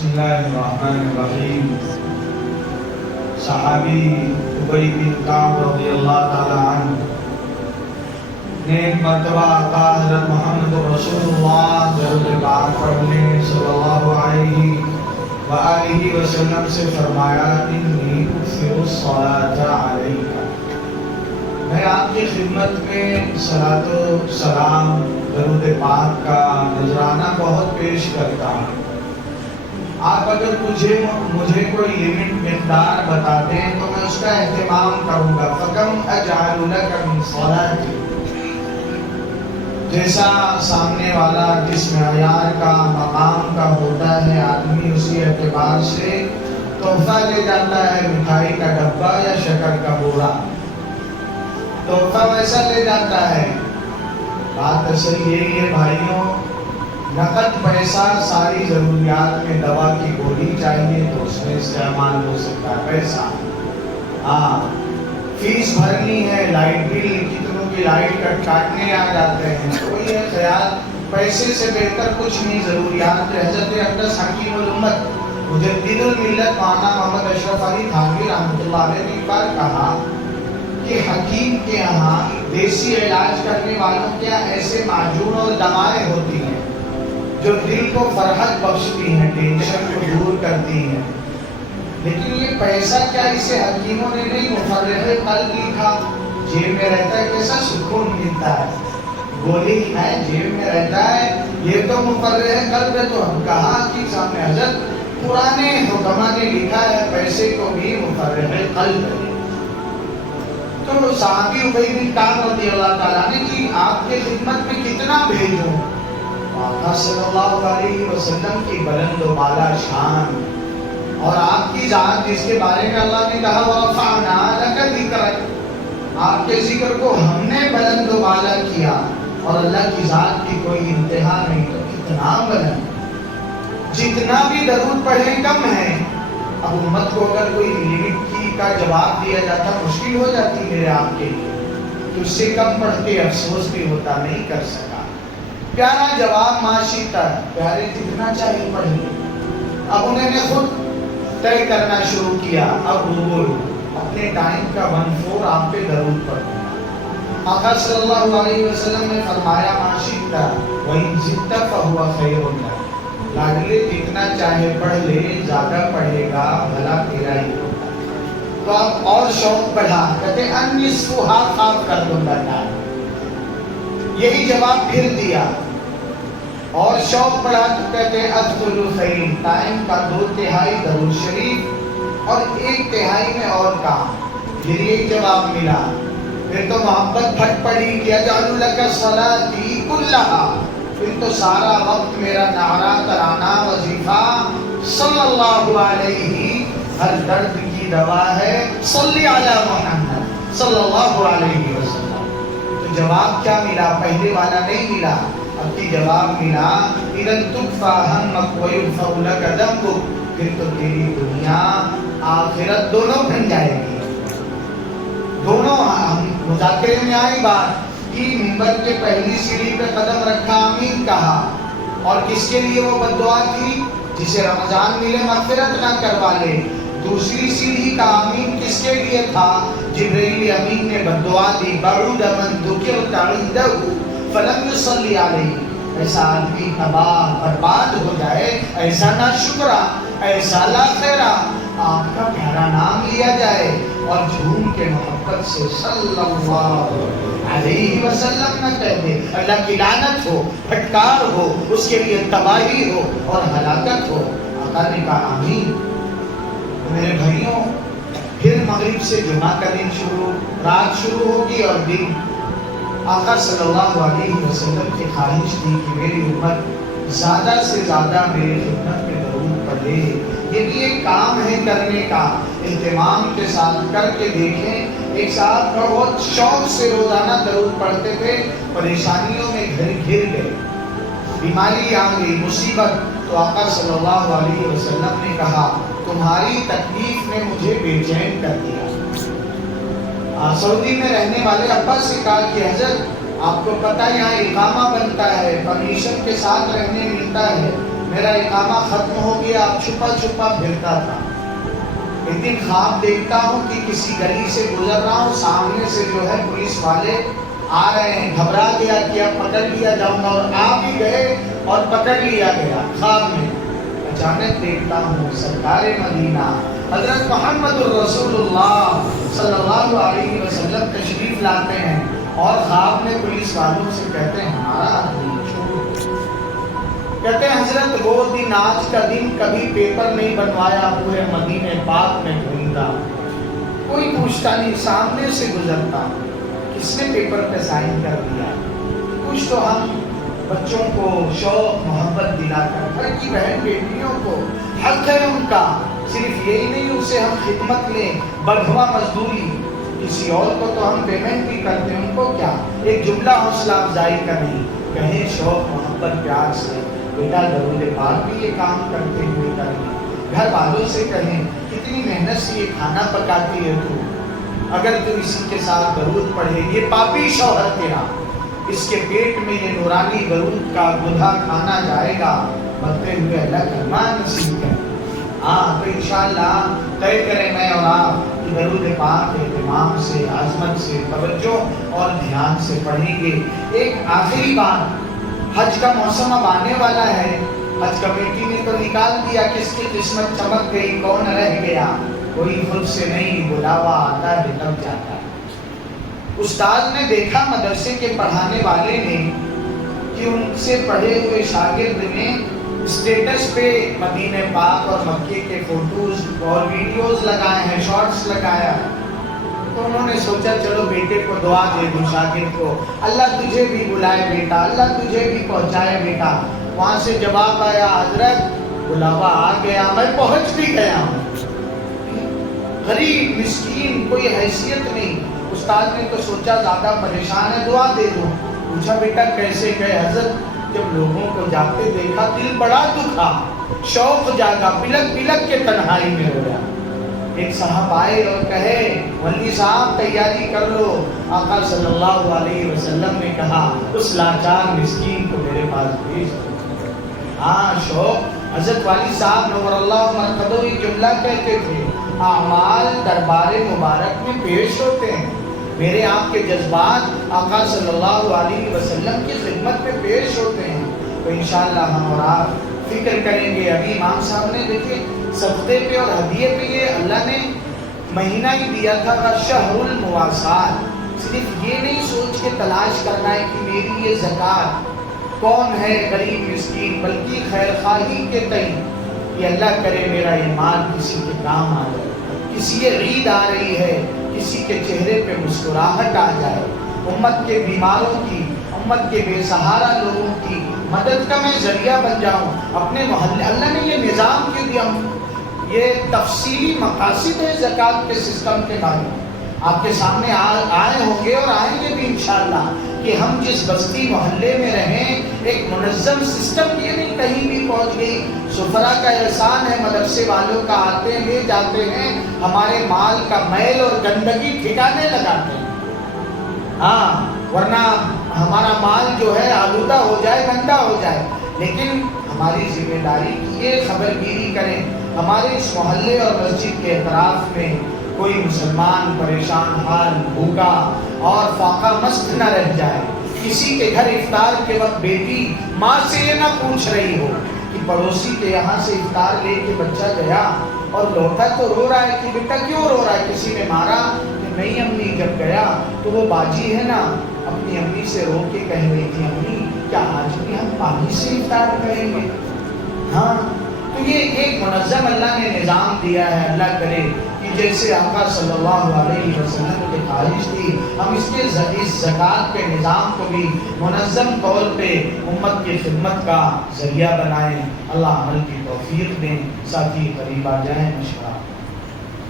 بسم اللہ الرحمن الرحیم۔ صحابی ابی بن کعب رضی اللہ تعالی عنہ نے ایک مرتبہ آقا حضرت محمد رسول اللہ درود پاک پڑھنے صلی اللہ علیہ وآلہ وسلم سے فرمایا انی اکثر الصلاۃ علیک، میں آپ کی خدمت میں صلاۃ و سلام درود پاک کا نذرانہ بہت پیش کرتا ہوں۔ آپ اگر مجھے کوئی لمٹ مقدار بتا دیں تو میں اس کا اہتمام کروں گا۔ فَكَمْ أَجْعَلُ لَكَ مِنْ صَلَاتِي، جیسا سامنے والا جس معیار کا مقام کا ہوتا ہے آدمی اسی اعتبار سے تحفہ لے جاتا ہے، مٹھائی کا ڈبہ یا شکر کا بولا، تحفہ ویسا لے جاتا ہے۔ بات اصل یہی ہے بھائیوں، نقد پیسہ ساری ضروریات میں دوا کی گولی چاہیے تو اس میں استعمال ہو سکتا ہے پیسہ۔ فیس بھرنی ہے، لائٹ بل کتنوں کی لائٹ کاٹنے آ جاتے ہیں، تو یہ خیال پیسے سے بہتر کچھ نہیں۔ ضروریات حضرت اقدس حکیم الامت مجدد الملت مولانا محمد اشرف علی تھانوی رحمۃ اللہ علیہ نے ایک بار کہا کہ حکیم کے یہاں دیسی علاج کرنے والوں کے یہاں ایسے معجون اور دوائیں ہوتی ہیں جو دل کو فرحت بخشتی ہیں، ٹینشن کو دور کرتی ہیں، لیکن یہ پیسہ کیا اسے حکیموں نے نہیں مفرح قلب لکھا؟ جیب میں رہتا ہے کیسا سکون ملتا ہے، گولی ہے جیب میں رہتا ہے، یہ تو مفرح قلب ہے۔ تو ہم کہا کہ سامنے حضرت پرانے حکماء نے لکھا ہے پیسے کو بھی مفرح قلب ہے۔ تو صحابی ابی بن کعب رضی اللہ تعالیٰ نے کہ آپ کے خدمت میں کتنا بھیجوں؟ آقا صلی اللہ علیہ وسلم کی بلند و بالا شان اور آپ کی ذات جس کے بارے میں اللہ نے کہا وَرَفَعْنَا لَكَ ذِكْرَكَ، آپ کے ذکر کو ہم نے بلند و بالا کیا، اور اللہ کی ذات کی کوئی انتہا نہیں، تو کتنا بلند، جتنا بھی درود پڑھیں کم ہے۔ اب امت کو اگر کوئی لمٹ کا جواب دیا جاتا مشکل ہو جاتی میرے آپ کے لیے، کہ اس سے کم پڑھ کے افسوس بھی ہوتا، نہیں کر سکا۔ پیارا جواب معاشی تھا، پیارے جتنا چاہیے پڑھ لیں۔ اب انہوں نے خود طے کرنا شروع کیا، اب رول اپنے ٹائم کا 1/4 آپ پہ درود پڑھنا۔ آقا صلی اللہ علیہ وسلم نے فرمایا معاشی تھا وَإِن زِدْتَ فَهُوَ خَيْرٌ لَكَ، لاڈلے جتنا چاہے پڑھ لے، زیادہ پڑھے گا بھلا تیرا ہی ہوگا۔ تو اب اور شوق بڑھا، کہتے النصف half کر دوں گا ٹائم، یہی جواب پھر دیا، اور شوق بڑھا تو کہتے ہیں الثلثین، ٹائم کا 2/3 درود شریف اور 1/3 میں اور کام، پھر یہ جواب ملا۔ پھر تو محبت پھٹ پڑی کہ اجعل لک صلاتی کلھا، پھر تو سارا وقت میرا نعرہ ترانہ وظیفہ صلی اللہ علیہ، ہر درد کی دوا ہے صلی علی محمد صلی اللہ علیہ وسلم۔ تو جواب کیا ملا؟ پہلے والا نہیں ملا، اب کی جواب ملا اِذًا تُكْفَى هَمَّكَ وَيُغْفَرُ لَكَ ذَنبُكَ، پھر تو تیری دنیا آخرت دونوں بن جائے گی۔ دونوں مذاکرے میں آئی بات کہ منبر کے پہلی سیڑھی پہ قدم رکھا، آمین کہا، اور کس کے لیے وہ بد دعا تھی؟ جسے رمضان ملے مغفرت نہ کروا لے۔ دوسری سیڑھی کا آمین کس کے لیے تھا؟ جبرائیل امین نے بد دعا دی بعود من ذکرت عنده فلم يصلی علیہ، ایسا آدمی تباہ برباد ہو جائے، ایسا نہ شکرا، ایسا لا خیرہ، آپ کا پیارا نام لیا جائے اور جھوم کے محبت سے صلی اللہ علیہ وسلم نہ کہہ دے، اللہ کی لعنت ہو، پھٹکار ہو، اس کے لیے تباہی ہو اور ہلاکت ہو۔ آقا نے کہا آمین۔ میرے بھائیوں، پھر مغرب سے جمعہ کا دن شروع، رات شروع ہوگی اور دن۔ آقا صلی اللہ علیہ وسلم کی خواہش تھی کہ میری امت زیادہ سے زیادہ میری خدمت میں درود پڑھے۔ یہ بھی ایک کام ہے کرنے کا، اہتمام کے ساتھ کر کے دیکھیں۔ ایک ساتھ بہت شوق سے روزانہ درود پڑھتے تھے، پریشانیوں میں گھر گھر گئے، بیماری آ گئی، مصیبت، تو آقا صلی اللہ علیہ وسلم نے کہا تمہاری تکلیف نے مجھے بے چین کر دیا۔ سعودی میں رہنے والے ابا سے کہا کہ حضرت آپ کو پتہ یہاں اقامہ بنتا ہے، پرمیشن کے ساتھ رہنے ملتا ہے، میرا اقامہ ختم ہو گیا، اب چھپا چھپا پھرتا تھا۔ ایک دن خواب دیکھتا ہوں کہ کسی گلی سے گزر رہا ہوں، سامنے سے جو ہے پولیس والے آ رہے ہیں، گھبرا گیا کہ اب پکڑ لیا جاؤں گا، اور آ بھی گئے اور پکڑ لیا گیا خواب میں۔ اچانک دیکھتا ہوں سرکار مدینہ حضرت محمد الرسول اللہ صلی اللہ علیہ وسلم تشریف لاتے ہیں، اور خواب میں پولیس والوں سے کہتے ہیں ہمارا آدمی کہتے ہیں حضرت وہ دن آج کا دن کبھی پیپر نہیں بنوایا، پورے مدینے پاک میں ڈھونڈا، کوئی پوچھتا نہیں، سامنے سے گزرتا، کس نے پیپر پہ سائن کر دیا۔ کچھ تو ہم بچوں کو شوق محبت دلا کر، گھر کی بہن بیٹیوں کو حق ہے ان کا، صرف یہی نہیں اسے ہم خدمت لیں، بڑھوا مزدوری، کسی اور کو تو ہم پیمنٹ بھی کرتے ہیں، ان کو کیا، ایک جملہ حوصلہ افزائی کریں، کہیں شوق محبت پیار سے بیٹا درود پاک بھی یہ کام کرتے ہوئے کریں، گھر والوں سے کہیں کتنی محنت سے یہ کھانا پکاتی ہے تو، اگر تو اسی کے ساتھ درود پڑھے، یہ پاپی شوہر تیرا، اس کے پیٹ میں یہ نورانی درود کا گدھا کھانا جائے گا، مرتے ہوئے اللہ کلمہ نصیب کرے۔ تو انشاءاللہ طے کریں میں اور آپ کہ درود پاک اہتمام سے، عظمت سے، توجہ اور دھیان سے پڑھیں گے۔ ایک آخری بات، حج کا موسم اب آنے والا ہے، حج کمیٹی نے تو نکال دیا کس کی قسمت چمک گئی، کون رہ گیا، کوئی خود سے نہیں، بلاوا آتا ہے تب جاتا ہے۔ استاد نے دیکھا مدرسے کے پڑھانے والے نے کہ ان سے پڑھے ہوئے شاگرد نے اسٹیٹس پہ مدینہ پاک اور مکے کے فوٹوز اور ویڈیوز لگائے ہیں، شارٹس لگایا ہے، تو انہوں نے سوچا چلو بیٹے کو دعا دے دوں، شاگرد کو، اللہ تجھے بھی بلائے بیٹا، اللہ تجھے بھی پہنچائے بیٹا۔ وہاں سے جواب آیا حضرت بلاوا آ گیا، میں پہنچ بھی گیا ہوں، غریب مسکین، کوئی حیثیت نہیں۔ استاد نے تو سوچا زیادہ پریشان ہے، دعا دے دوں، پوچھا بیٹا کیسے گئے؟ حضرت جب لوگوں کو جاتے دیکھا دل بڑا دکھا، شوق جاگا، بلک بلک کے تنہائی میں ہو گیا۔ ایک صاحب آئے اور کہے ولی صاحب تیاری کر لو، آقا صلی اللہ علیہ وسلم نے کہا اس لاچار مسکین کو میرے پاس بھیج دو۔ شوق، حضرت والی صاحب نور اللہ مرقدہ ایک جملہ کہتے تھے، اعمال دربار مبارک میں پیش ہوتے ہیں، میرے آپ کے جذبات آقا صلی اللہ علیہ وسلم کی خدمت میں پیش ہوتے ہیں، تو انشاءاللہ ہم اور آپ فکر کریں گے۔ ابھی امام صاحب نے دیکھے صدقے پہ اور ہدیے پہ یہ اللہ نے مہینہ ہی دیا تھا، شہر المواسات، صرف یہ نہیں سوچ کے تلاش کرنا ہے کہ میری یہ زکوٰۃ کون ہے غریب مسکین، بلکہ خیر خواہی کے تئیں کہ اللہ کرے میرا یہ مال کسی کے کام آ جائے، کسی یہ عید آ رہی ہے کسی کے چہرے پہ مسکراہٹ آ جائے، امت کے بیماروں کی، امت کے بے سہارا لوگوں کی مدد کا میں ذریعہ بن جاؤں اپنے محلے۔ اللہ نے یہ نظام کیوں دیا؟ یہ تفصیلی مقاصد ہے زکوٰۃ کے سسٹم کے بارے میں، آپ کے سامنے آئے ہوں گے اور آئیں گے بھی انشاءاللہ، کہ ہم جس بستی محلے میں رہیں ایک منظم سسٹم، یہ نہیں کہیں بھی پہنچ گئی، سفرا کا احسان ہے مدرسے والوں کا، آتے ہیں لے جاتے ہیں، ہمارے مال کا میل اور گندگی ٹھکانے لگاتے ہیں، ورنہ ہمارا مال جو ہے آلودہ ہو جائے، گندا ہو جائے، لیکن ہماری ذمہ داری کی یہ خبرگیری کریں، ہمارے اس محلے اور مسجد کے اطراف میں کوئی مسلمان پریشان حال، بھوکا اور فاقہ مست نہ رہ جائے، کسی کے گھر افطار کے وقت بیٹی ماں سے یہ نہ پوچھ رہی ہو کہ پڑوسی کے یہاں سے افطار لے کے بچہ گیا اور لوٹا تو رو رہا ہے کہ بیٹا کیوں رو رہا ہے، کسی نے مارا؟ کہ نہیں امی، جب گیا تو وہ باجی ہے نا اپنی امی سے رو کے کہہ رہی تھی امی کیا آج بھی ہم پانی سے افطار کریں گے؟ تو یہ ایک منظم اللہ نے نظام دیا ہے، اللہ کرے کہ جیسے آقا صلی اللہ علیہ وسلم کی خواہش تھی، ہم اس زکوٰۃ کے نظام کو بھی منظم طور پہ امت کی خدمت کا ذریعہ بنائیں۔ اللہ عمل کی توفیق دیں۔ ساتھی قریب آ جائیں، مشورہ